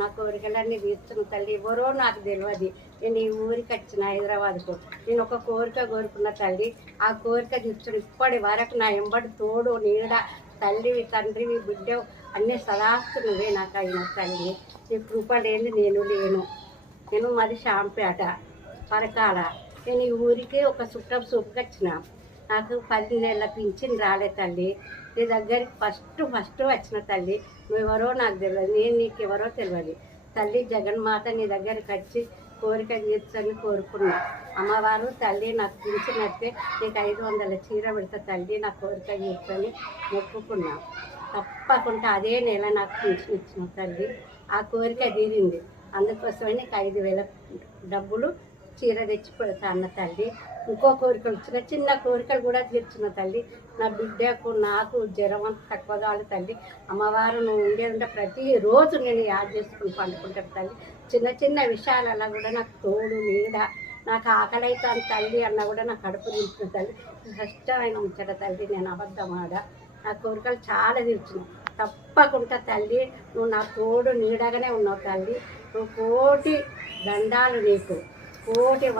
నా కోరికలన్నీ తీర్చున్న తల్లి ఎవరో నాకు తెలియదు. నేను ఈ ఊరికి వచ్చిన హైదరాబాద్కు. నేను ఒక కోరిక కోరుకున్న తల్లి, ఆ కోరిక తీర్చుని ఇప్పటి వరకు నా ఎంబడి తోడు నీడ తల్లివి తండ్రివి బిడ్డవు అన్నీ సదాస్తు నువ్వే నాకు అయిన తల్లి. నీ కృప లేని నేను లేను. నేను మాది షాంపేట పరకాల. నేను ఈ ఊరికి ఒక చుట్టం చూపుకొచ్చిన. నాకు 10 నెలల పింఛన్ రాలే తల్లి. నీ దగ్గరికి ఫస్ట్ వచ్చిన తల్లి. నువ్వెవరో నాకు తెలియదు, నేను నీకెవరో తెలియదు తల్లి. జగన్మాత నీ దగ్గరికి వచ్చి కోరిక తీర్చని కోరుకున్నా. అమ్మవారు తల్లి నాకు పింఛనైతే నీకు 500 చీర పెడతా తల్లి, నా కోరిక తీర్చని మొక్కుకున్నా. తప్పకుండా అదే నెల నాకు పింఛన్ ఇచ్చిన తల్లి. ఆ కోరిక తీరింది. అందుకోసమే నీకు 5,000 డబ్బులు చీర తెచ్చి పెడతా అన్న తల్లి. ఇంకో కోరికలు చిన్న కోరికలు కూడా తీర్చిన తల్లి. నా బిడ్డకు నాకు జ్వరం అంత తక్కువ కావాలి తల్లి. అమ్మవారు నువ్వు ఉండేదంటే ప్రతిరోజు నేను యాడ్ చేసుకుని పండుకుంటాను తల్లి. చిన్న విషయాలలో కూడా నాకు తోడు నీడ. నాకు ఆకలి అవుతాను తల్లి అన్న కూడా నాకు కడుపు నింపుతుంది తల్లి. కష్టమైన ఉంచట తల్లి, నేను అబద్ధమాడ. నా కోరికలు చాలా తీర్చినావు. తప్పకుండా తల్లి నువ్వు నా తోడు నీడగానే ఉన్నావు తల్లి. నువ్వు కోటి దండాలు నీకు, కోటి